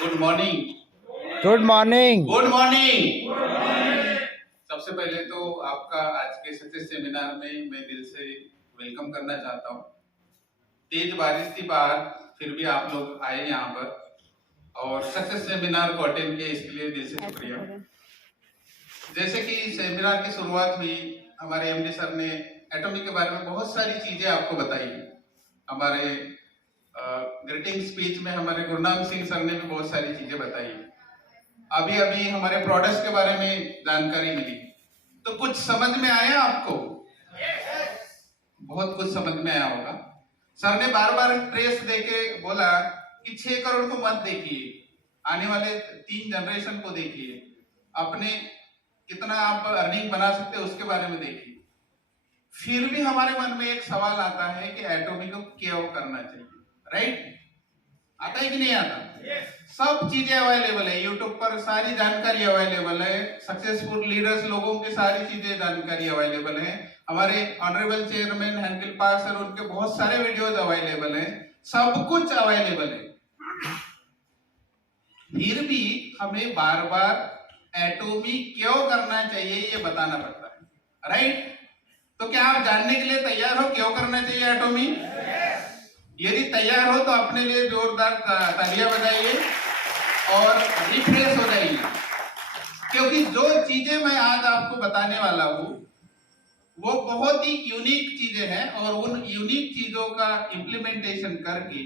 Good morning. Good morning. Good morning. सबसे पहले तो आपका आज के सक्सेस सेमिनार में मैं दिल से वेलकम करना चाहता हूँ। तेज बारिश थी बाहर, फिर भी आप लोग आए यहाँ पर और सक्सेस सेमिनार को अटेंड किए, इसके लिए दिल से शुक्रिया। जैसे कि सेमिनार की शुरुआत हुई, हमारे एमडी सर ने एटॉमिक के बारे में बहुत सारी चीजें आपको बताई। हमारे ग्रीटिंग स्पीच में हमारे गुरनाम सिंह सर ने भी बहुत सारी चीजें बताई। अभी अभी हमारे प्रोडक्ट्स के बारे में जानकारी मिली, तो कुछ समझ में आया आपको? बहुत कुछ समझ में आया होगा। सर ने बार बार ट्रेस देके बोला कि 6 करोड़ को मत देखिए, आने वाले 3 जनरेशन को देखिए, अपने कितना आप अर्निंग बना सकते हैं उसके बारे में देखिए। फिर भी हमारे मन में एक सवाल आता है कि एटॉमिक को क्यों करना चाहिए, राइट? आता है कि नहीं आता? सब चीजें अवेलेबल है यूट्यूब पर, सारी जानकारी अवेलेबल है, सक्सेसफुल लीडर्स लोगों की सारी चीजें जानकारी अवेलेबल है। हमारे ऑनरेबल चेयरमैन हेनकिल पार्क सर, उनके बहुत सारे वीडियोज अवेलेबल है, सब कुछ अवेलेबल है। फिर भी हमें बार बार एटॉमी क्यों करना चाहिए ये बताना पड़ता है, राइट? तो क्या आप जानने के लिए तैयार हो क्यों करना चाहिए एटॉमी? यदि तैयार हो तो अपने लिए जोरदार तालियां बजाइए और रिफ्रेश हो जाइए, क्योंकि जो चीजें मैं आज आपको बताने वाला हूं वो बहुत ही यूनिक चीजें हैं और उन यूनिक चीजों का इम्प्लीमेंटेशन करके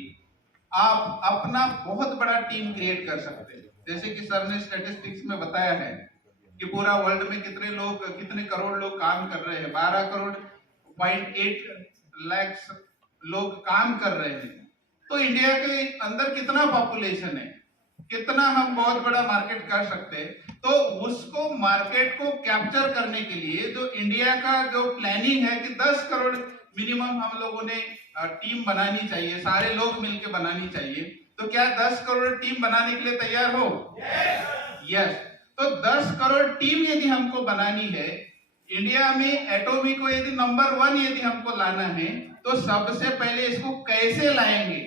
आप अपना बहुत बड़ा टीम क्रिएट कर सकते हैं। जैसे कि सर ने स्टैटिस्टिक्स में बताया है कि पूरा वर्ल्ड में कितने लोग, कितने करोड़ लोग काम कर रहे हैं। 12 करोड़ 0.8 लाख लोग काम कर रहे हैं। तो इंडिया के अंदर कितना पॉपुलेशन है, कितना हम बहुत बड़ा मार्केट कर सकते हैं। तो उसको मार्केट को कैप्चर करने के लिए जो इंडिया का जो प्लानिंग है कि 10 करोड़ मिनिमम हम लोगों ने टीम बनानी चाहिए, सारे लोग मिलकर बनानी चाहिए। तो क्या 10 करोड़ टीम बनाने के लिए तैयार हो? यस। तो 10 करोड़ टीम यदि हमको बनानी है, इंडिया में एटॉमी को यदि नंबर 1 यदि हमको लाना है, तो सबसे पहले इसको कैसे लाएंगे,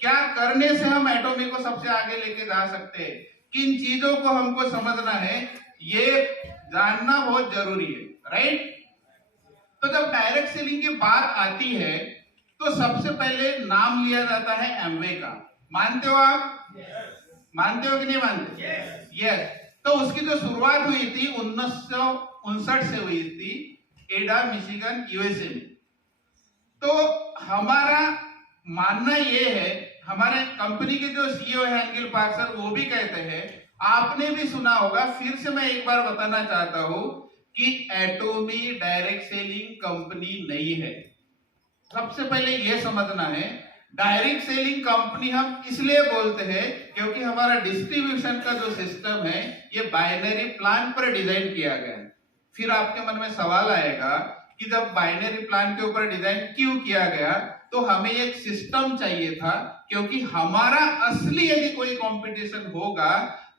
क्या करने से हम एटॉमी को सबसे आगे लेके जा सकते हैं, किन चीजों को हमको समझना है, ये जानना बहुत जरूरी है, राइट? तो जब डायरेक्ट सेलिंग की बात आती है तो सबसे पहले नाम लिया जाता है एमवे का। मानते हो आप? मानते हो कि नहीं मानते? यस। तो उसकी जो शुरुआत हुई थी 1959 से हुई थी, एडा मिशिगन यूएसए में। तो हमारा मानना ये है, हमारे कंपनी के जो सीईओ है हेनकिल पार्क सर, वो भी कहते हैं, आपने भी सुना होगा, फिर से मैं एक बार बताना चाहता हूं कि एटॉमी डायरेक्ट सेलिंग कंपनी नहीं है। सबसे पहले यह समझना है, डायरेक्ट सेलिंग कंपनी हम इसलिए बोलते हैं क्योंकि हमारा डिस्ट्रीब्यूशन का जो सिस्टम है ये बाइनरी प्लान पर डिजाइन किया गया है। फिर आपके मन में सवाल आएगा कि जब बाइनरी प्लान के ऊपर डिजाइन क्यों किया गया, तो हमें एक सिस्टम चाहिए था, क्योंकि हमारा असली यदि कोई कंपटीशन होगा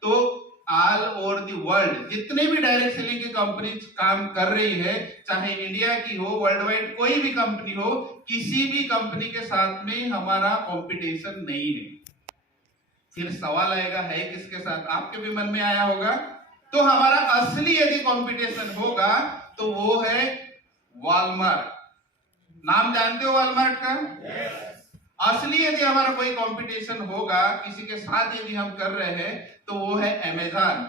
तो ऑल ओवर द वर्ल्ड जितने भी डायरेक्ट सेलिंग की कंपनी काम कर रही है, चाहे इंडिया की हो, वर्ल्ड वाइड कोई भी कंपनी हो, किसी भी कंपनी के साथ में हमारा कंपटीशन नहीं है। फिर सवाल आएगा है किसके साथ? आपके भी मन में आया होगा। तो हमारा असली यदि कंपटीशन होगा तो वो है वॉलमार्ट। नाम जानते हो वॉलमार्ट का? असली यदि हमारा कोई कंपटीशन होगा किसी के साथ यदि हम कर रहे हैं तो वो है अमेज़न।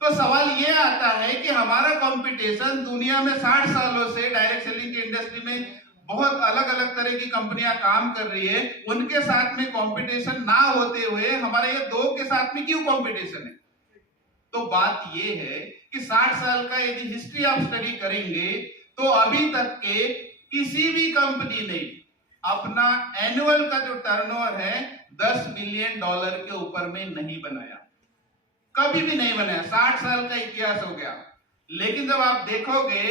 तो सवाल ये आता है कि हमारा कंपटीशन दुनिया में 60 सालों से डायरेक्ट सेलिंग की इंडस्ट्री में बहुत अलग अलग तरह की कंपनियां काम कर रही है, उनके साथ में कंपटीशन ना होते हुए हमारे ये दो के साथ में क्यों कंपटीशन है? तो बात ये है कि 60 साल का यदि हिस्ट्री आप स्टडी करेंगे तो अभी तक के किसी भी कंपनी ने अपना एनुअल का जो टर्नओवर है 10 बिलियन डॉलर के ऊपर में नहीं बनाया, कभी भी नहीं बनाया। 60 साल का इतिहास हो गया। लेकिन जब आप देखोगे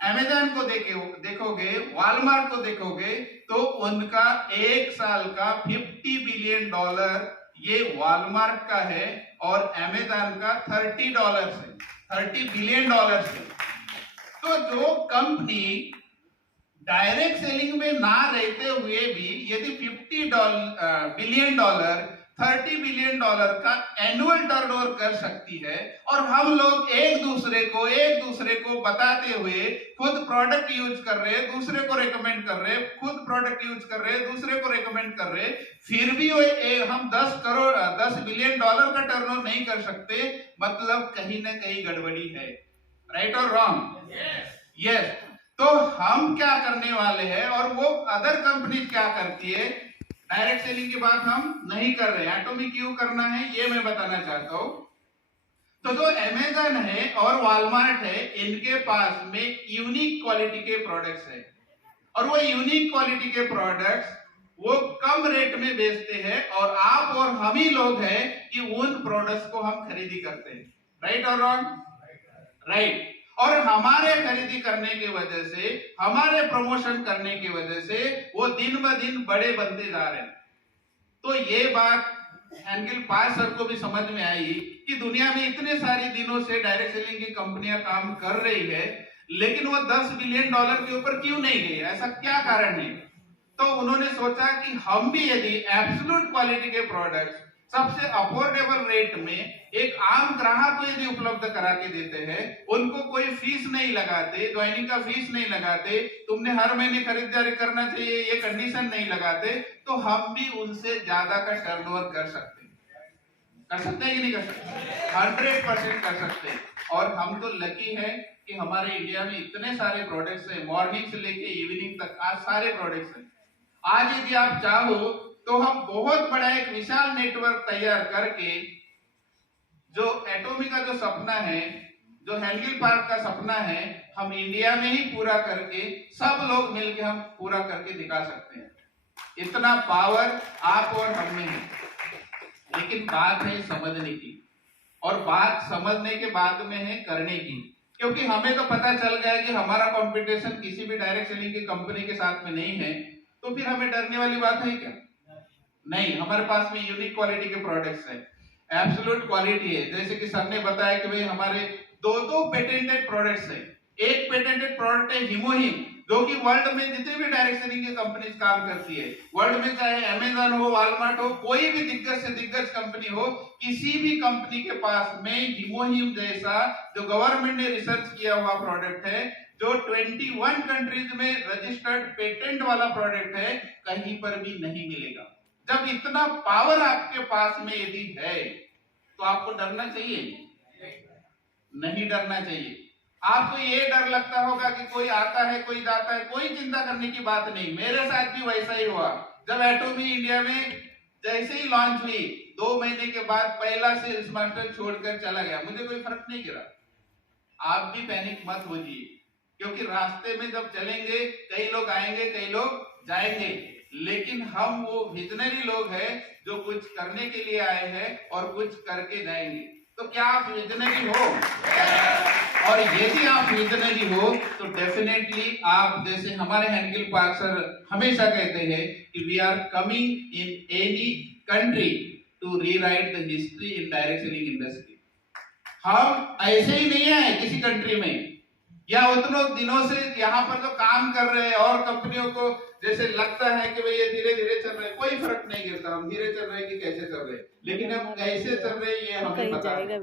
अमेज़न को देखोगे, वॉलमार्ट को देखोगे, तो उनका एक साल का 50 बिलियन डॉलर ये वॉलमार्ट का है और अमेज़न का 30 डॉलर से 30 बिलियन डॉलर से। तो जो कंपनी डायरेक्ट सेलिंग में ना रहते हुए भी यदि 50 बिलियन डॉलर $30 बिलियन का एनुअल टर्नओवर कर सकती है, और हम लोग एक दूसरे को बताते हुए खुद प्रोडक्ट यूज कर रहे हैं, दूसरे को रेकमेंड कर रहे हैं, खुद प्रोडक्ट यूज कर रहे हैं, दूसरे को रेकमेंड कर रहे हैं, फिर भी हम 10 बिलियन डॉलर का टर्नओवर नहीं कर सकते, मतलब कहीं ना कहीं गड़बड़ी है। राइट और रॉन्ग? यस। तो हम क्या करने वाले हैं और वो अदर कंपनी क्या करती है, डायरेक्ट सेलिंग की बात हम नहीं कर रहे, एटॉमिक क्यों करना है ये मैं बताना चाहता हूं। तो जो अमेज़न है और वॉलमार्ट है, इनके पास में यूनिक क्वालिटी के प्रोडक्ट्स है, और वो यूनिक क्वालिटी के प्रोडक्ट्स वो कम रेट में बेचते हैं, और आप और हम ही लोग हैं कि उन प्रोडक्ट्स को हम खरीदी करते हैं। राइट और रॉन्ग? राइट। और हमारे खरीदी करने की वजह से, हमारे प्रमोशन करने की वजह से वो दिन ब दिन बड़े बनते जा रहे हैं। तो ये बात हेंगेल पार्क सर को भी समझ में आई कि दुनिया में इतने सारे दिनों से डायरेक्ट सेलिंग की कंपनियां काम कर रही है, लेकिन वो $10 बिलियन के ऊपर क्यों नहीं गई, ऐसा क्या कारण है? तो उन्होंने सोचा कि हम भी यदि एब्सोल्यूट क्वालिटी के प्रोडक्ट्स सबसे अफोर्डेबल रेट में एक आम ग्राहक को यदि उपलब्ध करा के देते हैं, उनको कोई फीस नहीं लगाते, ज्वाइनिंग का फीस नहीं लगाते, तुमने हर महीने खरीदारी करना चाहिए ये कंडीशन नहीं लगाते, तो हम भी उनसे ज्यादा का टर्नओवर कर सकते हैं कि नहीं कर सकते? 100% कर सकते हैं। और हम तो लकी है कि हमारे इंडिया में इतने सारे प्रोडक्ट्स हैं, मॉर्निंग से लेके इवनिंग तक आज सारे प्रोडक्ट्स हैं। आज यदि आप चाहो तो हम बहुत बड़ा एक विशाल नेटवर्क तैयार करके, जो एटॉमी का जो सपना है, जो हेंगेल पार्क का सपना है, हम इंडिया में ही पूरा करके सब लोग मिलके हम पूरा करके दिखा सकते हैं। इतना पावर आप और हम में है। लेकिन बात है समझने की, और बात समझने के बाद में है करने की। क्योंकि हमें तो पता चल गया है कि हमारा कंपटीशन किसी भी डायरेक्ट सेलिंग की कंपनी के साथ में नहीं है, तो फिर हमें डरने वाली बात है क्या? नहीं, हमारे पास में यूनिक क्वालिटी के प्रोडक्ट्स है, एब्सोल्यूट क्वालिटी है। जैसे कि सर ने बताया कि भाई हमारे दो पेटेंटेड प्रोडक्ट्स है। एक पेटेंटेड प्रोडक्ट है हिमोहिम, जो कि वर्ल्ड में जितनी भी डायरेक्ट सेलिंग की कंपनीज काम करती है, वर्ल्ड में चाहे अमेज़न हो, वॉलमार्ट हो, कोई भी दिग्गज से दिग्गज कंपनी हो, किसी भी कंपनी के पास में हिमोहिम जैसा जो गवर्नमेंट ने रिसर्च किया हुआ प्रोडक्ट है, जो 21 कंट्रीज में रजिस्टर्ड पेटेंट वाला प्रोडक्ट है, कहीं पर भी नहीं मिलेगा। जब इतना पावर आपके पास में यदि है, तो आपको डरना चाहिए? नहीं डरना चाहिए। आपको ये डर लगता होगा कि कोई आता है, कोई जाता है, कोई चिंता करने की बात नहीं। मेरे साथ भी वैसा ही हुआ। जब एटॉमी इंडिया में जैसे ही लॉन्च हुई, 2 महीने के बाद पहला सेल्स मास्टर छोड़कर चला गया, मुझे कोई फर्क नहीं गिरा। आप भी पैनिक मत होइए, क्योंकि रास्ते में जब चलेंगे कई लोग आएंगे, कई लोग जाएंगे, लेकिन हम वो विजनरी लोग हैं जो कुछ करने के लिए आए हैं और कुछ करके जाएंगे। तो क्या आप विजनरी हो? और यदि आप विजनरी हो तो डेफिनेटली आप, जैसे हमारे हेंगेल पार्क सर हमेशा कहते हैं कि we are coming in any country to rewrite the history in direct selling industry. हम ऐसे ही नहीं आए किसी कंट्री में, या उतनों दिनों से यहाँ पर जो काम कर रहे हैं, और कंपनियों को जैसे लगता है कि भाई ये धीरे धीरे चल रहे हैं, कोई फर्क नहीं गिरता। हम धीरे चल रहे हैं कि कैसे चल रहे हैं, लेकिन हम कैसे चल रहे हैं ये हमें पता है,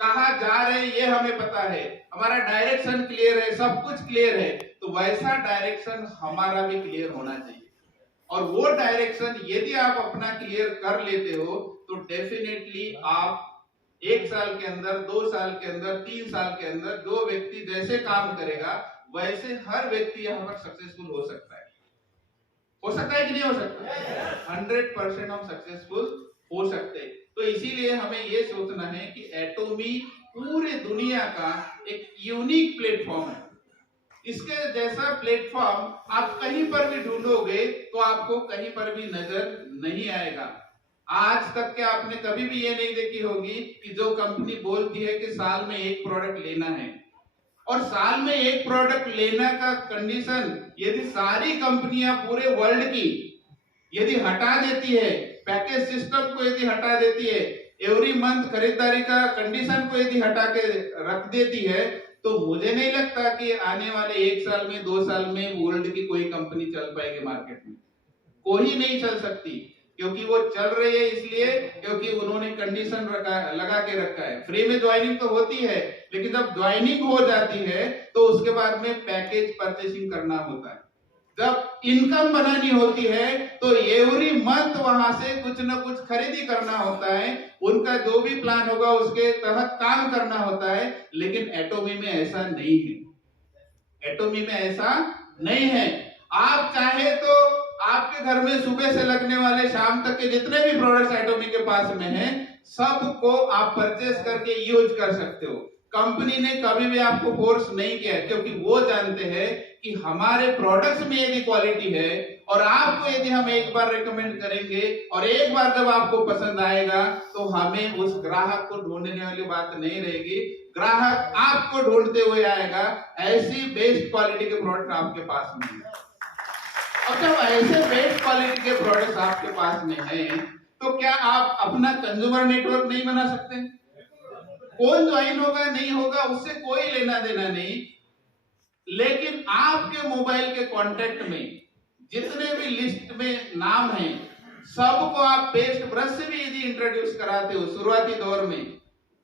कहाँ जा रहे हैं ये हमें पता है, हमारा डायरेक्शन क्लियर है, सब कुछ क्लियर है। तो वैसा डायरेक्शन हमारा भी क्लियर होना चाहिए, और वो डायरेक्शन यदि आप अपना क्लियर कर लेते हो तो डेफिनेटली आप 1 साल के अंदर, 2 साल के अंदर, 3 साल के अंदर जो व्यक्ति जैसे काम करेगा वैसे हर व्यक्ति यहाँ पर सक्सेसफुल हो सकता है। हो सकता है कि नहीं हो सकता? 100% हम सक्सेसफुल हो सकते हैं। तो इसीलिए हमें ये सोचना है कि एटॉमी पूरे दुनिया का एक यूनिक प्लेटफॉर्म है। इसके जैसा प्लेटफॉर्म आप कहीं पर भी ढूंढोगे तो आपको कहीं पर भी नजर नहीं आएगा। आज तक के आपने कभी भी ये नहीं देखी होगी कि जो कंपनी बोलती है कि साल में 1 प्रोडक्ट लेना है, और साल में 1 प्रोडक्ट लेना का कंडीशन यदि सारी कंपनियां पूरे वर्ल्ड की यदि हटा देती है, पैकेज सिस्टम को यदि हटा देती है, एवरी मंथ खरीदारी का कंडीशन को यदि हटा के रख देती है, तो मुझे नहीं लगता कि आने वाले 1 साल में, 2 साल में वर्ल्ड की कोई कंपनी चल पाएगी मार्केट में। कोई नहीं चल सकती, क्योंकि वो चल रही है, इसलिए क्योंकि उन्होंने कंडीशन लगा के रखा है। फ्री में ज्वाइनिंग तो होती है, लेकिन जब ज्वाइनिंग हो जाती है तो उसके बाद में पैकेज परचेसिंग करना होता है। जब इनकम बनानी होती है तो एवरी मंथ वहां से कुछ ना कुछ खरीदी करना होता है, उनका जो भी प्लान होगा उसके तहत काम करना होता है। लेकिन एटोमी में ऐसा नहीं है। एटोमी में ऐसा नहीं है। आप चाहे तो आपके घर में सुबह से लगने वाले शाम तक के जितने भी प्रोडक्ट्स एटोमी के पास में हैं, सबको आप परचेस करके यूज कर सकते हो। कंपनी ने कभी भी आपको फोर्स नहीं किया, क्योंकि वो जानते हैं कि हमारे प्रोडक्ट्स में यदि क्वालिटी है और आपको यदि हम एक बार रेकमेंड करेंगे और एक बार जब आपको पसंद आएगा तो हमें उस ग्राहक को ढूंढने वाली बात नहीं रहेगी, ग्राहक आपको ढूंढते हुए आएगा। ऐसी बेस्ट क्वालिटी के प्रोडक्ट आपके पास में है। और जब ऐसे बेस्ट क्वालिटी के प्रोडक्ट्स आपके पास में हैं, तो क्या आप अपना कंज्यूमर नेटवर्क नहीं बना सकते? कौन ज्वाइन होगा नहीं होगा उससे कोई लेना देना नहीं, लेकिन आपके मोबाइल के कांटेक्ट में जितने भी लिस्ट में नाम हैं, सबको आप पेस्ट ब्रश से भी यदि इंट्रोड्यूस कराते हो शुरुआती दौर में,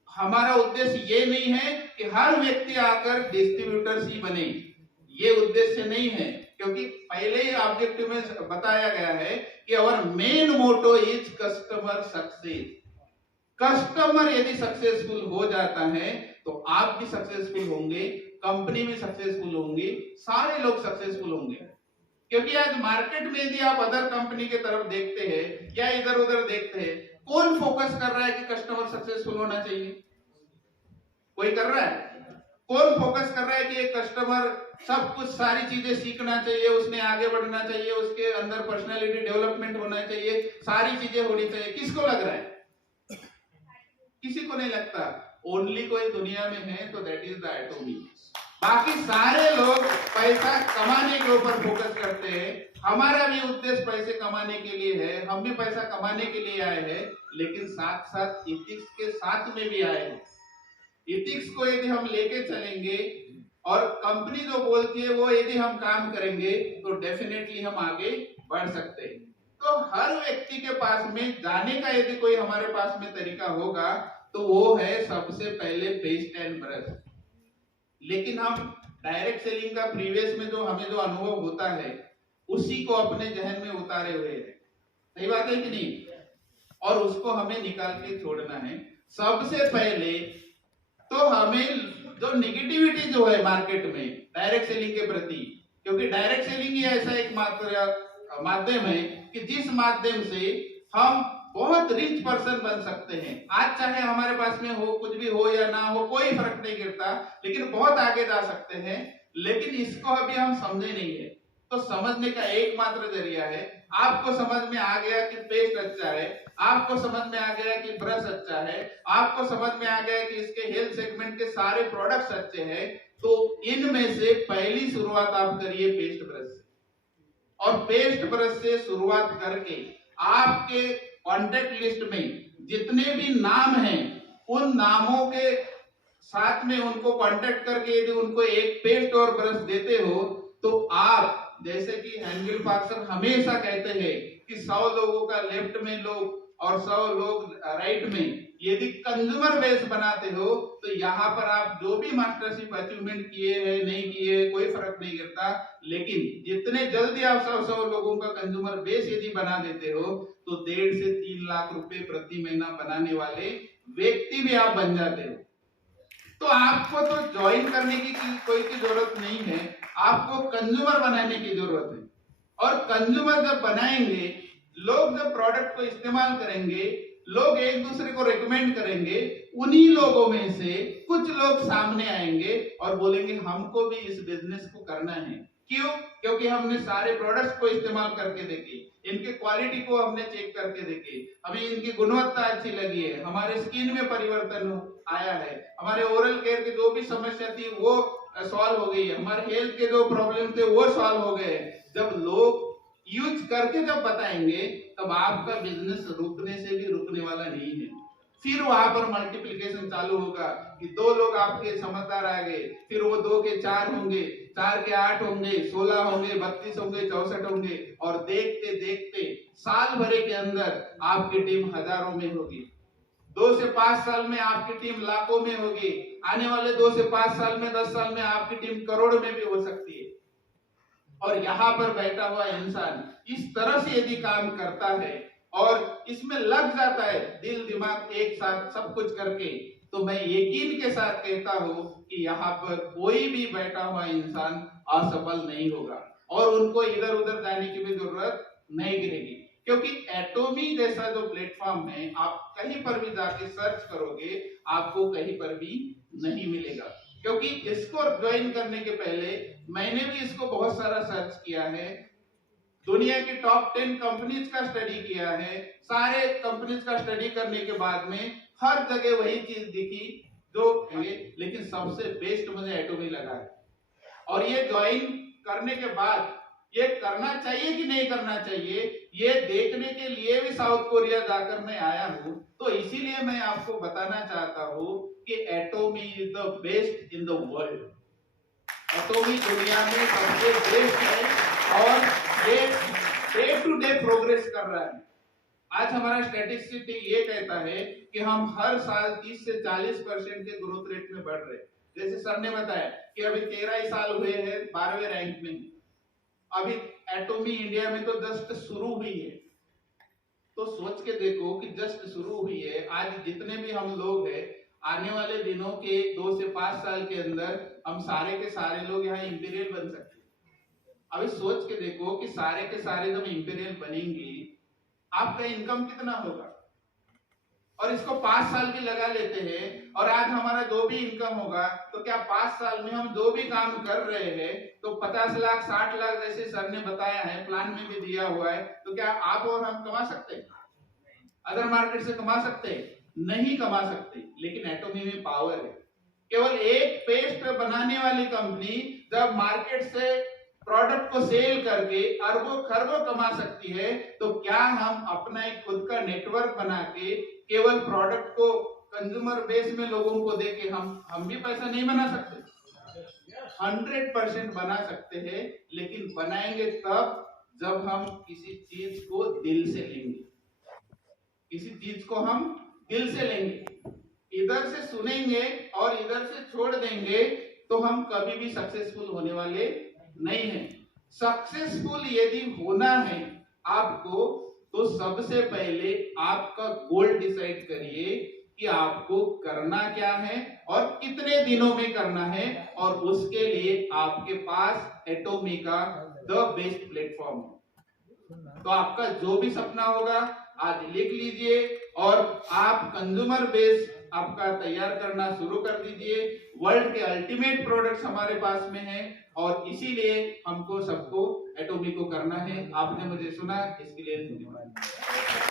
हमारा उद्देश्य ये नहीं है कि हर व्यक्ति आकर डिस्ट्रीब्यूटर्स ही बने, ये उद्देश्य नहीं है। क्योंकि पहले ही ऑब्जेक्टिव में बताया गया है कि our main motto is customer success. Customer यदि सक्सेसफुल हो जाता है तो आप भी सक्सेसफुल होंगे, कंपनी भी सक्सेसफुल होंगी, सारे लोग सक्सेसफुल होंगे। क्योंकि आज मार्केट में यदि आप अदर कंपनी के तरफ देखते हैं या इधर उधर देखते हैं, कौन फोकस कर रहा है कि कस्टमर सक्सेसफुल होना चाहिए? कोई कर रहा है? कौन फोकस कर रहा है कि एक कस्टमर सब कुछ सारी चीजें सीखना चाहिए, उसने आगे बढ़ना चाहिए, उसके अंदर पर्सनालिटी डेवलपमेंट होना चाहिए, सारी चीजें होनी चाहिए? किसको लग रहा है? किसी को नहीं लगता। ओनली कोई दुनिया में है तो दैट इज द एटोमी। बाकी सारे लोग पैसा कमाने के ऊपर फोकस करते हैं। हमारा भी उद्देश्य पैसे कमाने के लिए है, हम भी पैसा कमाने के लिए आए हैं, लेकिन साथ साथ इथिक्स के साथ में भी आए हैं। इथिक्स को यदि हम लेके चलेंगे और कंपनी जो बोलती है वो यदि हम काम करेंगे तो डेफिनेटली हम आगे बढ़ सकते हैं। तो हर व्यक्ति के पास में जाने का यदि कोई हमारे पास में तरीका होगा तो वो है सबसे पहले पेस्ट एंड ब्रश। लेकिन हम डायरेक्ट सेलिंग का प्रीवियस में जो हमें जो अनुभव होता है उसी को अपने जहन में उतारे हुए हैं। सही बात है कि नहीं? और उसको हमें निकाल के छोड़ना है। सबसे पहले तो हमें जो निगेटिविटी जो है मार्केट में डायरेक्ट सेलिंग के प्रति, क्योंकि डायरेक्ट सेलिंग ही ऐसा एक माध्यम है कि जिस माध्यम से हम बहुत रिच पर्सन बन सकते हैं। आज चाहे हमारे पास में हो, कुछ भी हो या ना हो, कोई फर्क नहीं गिरता, लेकिन बहुत आगे जा सकते हैं। लेकिन इसको अभी हम समझे नहीं है। तो समझने का एकमात्र जरिया है, आपको समझ में आ गया कि पेस्ट अच्छा है, आपको समझ में आ गया कि ब्रश अच्छा है, आपको समझ में आ गया कि इसके हेल्थ सेगमेंट के सारे प्रोडक्ट्स अच्छे हैं, तो इनमें से पहली शुरुआत आप करिए पेस्ट ब्रश से। और पेस्ट ब्रश से शुरुआत करके आपके कॉन्टेक्ट लिस्ट में जितने भी नाम हैं, उन नामों के साथ में उनको कांटेक्ट करके यदि उनको एक पेस्ट और ब्रश देते हो तो आप, जैसे कि हेंगल पार्कर हमेशा कहते हैं कि 100 लोगों का लेफ्ट में लोग और 100 लोग राइट में, यदि कंज्यूमर बेस बनाते हो तो यहाँ पर आप जो भी मास्टरशिप अचीवमेंट किए हैं नहीं किए कोई फर्क नहीं गिरता। लेकिन जितने जल्दी आप 100 लोगों का कंज्यूमर बेस यदि बना देते हो तो 1.5 से 3 लाख रुपए प्रति महीना बनाने वाले व्यक्ति भी आप बन जाते हो। तो आपको तो ज्वाइन करने की कोई की जरूरत नहीं है, आपको कंज्यूमर बनाने की जरूरत है। और कंज्यूमर जब बनाएंगे, लोग जब प्रोडक्ट को इस्तेमाल करेंगे, लोग एक दूसरे को रेकमेंड करेंगे, उन्हीं लोगों में से कुछ लोग सामने आएंगे और बोलेंगे हमको भी इस बिजनेस को करना है। क्यों? क्योंकि हमने सारे प्रोडक्ट्स को इस्तेमाल करके देखे, इनके क्वालिटी को हमने चेक करके देखे, हमें इनकी गुणवत्ता अच्छी लगी है, हमारे स्किन में परिवर्तन आया है, हमारे ओरल केयर की जो भी समस्या थी वो सॉल्व हो गई है, हमारे हेल्थ के जो प्रॉब्लम थे वो सॉल्व हो गए। जब लोग यूज करके जब बताएंगे तब आपका बिजनेस रुकने से भी रुकने वाला नहीं है। फिर वहां पर मल्टीप्लिकेशन चालू होगा कि 2 लोग आपके समझदार आ गए, फिर वो 2 के 4 होंगे, 4 के 8 होंगे, 16 होंगे, 32 होंगे, 64 होंगे, और देखते देखते साल भरे के अंदर आपकी टीम हजारों में होगी। 2 से 5 साल में आपकी टीम लाखों में होगी। आने वाले 2 से 5 साल में, 10 साल में आपकी टीम करोड़ में भी हो सकती है। और यहाँ पर बैठा हुआ इंसान इस तरह से यदि काम करता है और इसमें लग जाता है, दिल दिमाग एक साथ सब कुछ करके, तो मैं यकीन के साथ कहता हूं कि यहाँ पर कोई भी बैठा हुआ इंसान असफल नहीं होगा और उनको इधर उधर जाने की भी जरूरत नहीं गिरेगी। क्योंकि एटोमी जैसा जो प्लेटफॉर्म है, आप कहीं पर भी जाके सर्च करोगे, आपको कहीं पर भी नहीं मिलेगा। क्योंकि इसको ज्वाइन करने के पहले मैंने भी इसको बहुत सारा सर्च किया है, दुनिया की टॉप 10 कंपनीज का स्टडी किया है। सारे कंपनीज का स्टडी करने के बाद में हर जगह वही चीज दिखी जो, लेकिन सबसे बेस्ट मुझे एटोमी लगा है। और ये ज्वाइन करने के बाद ये करना चाहिए कि नहीं करना चाहिए, ये देखने के लिए भी साउथ कोरिया जाकर मैं आया हूं। तो इसीलिए मैं आपको बताना चाहता हूं कि Atomy is the best in the world. Atomy दुनिया में सबसे बेस्ट है और ये डे टू डे प्रोग्रेस कर रहा है। आज हमारा स्टैटिस्टिक ये कहता है कि हम हर साल 30 से 40% के ग्रोथ रेट में बढ़ रहे हैं। जैसे सर ने बताया कि अभी 13 ही साल हुए हैं, 12वें रैंक में। अभी एटोमी इंडिया में तो जस्ट शुरू हुई है। तो सोच के देखो कि जस्ट शुरू हुई है। आज जितने भी हम लोग हैं, आने वाले दिनों के 2 से 5 साल के अंदर हम सारे के सारे लोग यहाँ इंपीरियल बन सकते हैं। अभी सोच के देखो कि सारे के सारे जब इंपीरियल बनेंगे, आपका इनकम कितना होगा। और इसको 5 साल भी लगा लेते हैं, और आज हमारा जो भी इनकम होगा, तो क्या 5 साल में हम जो भी काम कर रहे हैं, तो 50 लाख 60 लाख जैसे सर ने बताया है, प्लान में भी दिया हुआ है, तो क्या आप और हम कमा सकते हैं? अदर मार्केट से कमा सकते हैं? नहीं कमा सकते। लेकिन एटोमी में पावर है। केवल एक पेस्ट बनाने वाली कंपनी जब मार्केट से प्रोडक्ट को सेल करके अरबों खरबों कमा सकती है, तो क्या हम अपना एक खुद का नेटवर्क बना के केवल प्रोडक्ट को कंज्यूमर बेस में लोगों को देके हम भी पैसा नहीं बना सकते? 100% बना सकते हैं, लेकिन बनाएंगे तब जब हम किसी चीज को दिल से लेंगे। किसी चीज को हम दिल से लेंगे, इधर से सुनेंगे और इधर से छोड़ देंगे, तो हम कभी भी सक्सेसफुल होने वाले नहीं है। सक्सेसफुल यदि होना है आपको, तो सबसे पहले आपका गोल डिसाइड करिए कि आपको करना क्या है और कितने दिनों में करना है, और उसके लिए आपके पास एटोमी का द बेस्ट प्लेटफॉर्म है। तो आपका जो भी सपना होगा आज लिख लीजिए और आप कंज्यूमर बेस आपका तैयार करना शुरू कर दीजिए। वर्ल्ड के अल्टीमेट प्रोडक्ट्स हमारे पास में हैं और इसीलिए हमको सबको एटोमी को करना है। आपने मुझे सुना, इसके लिए धन्यवाद।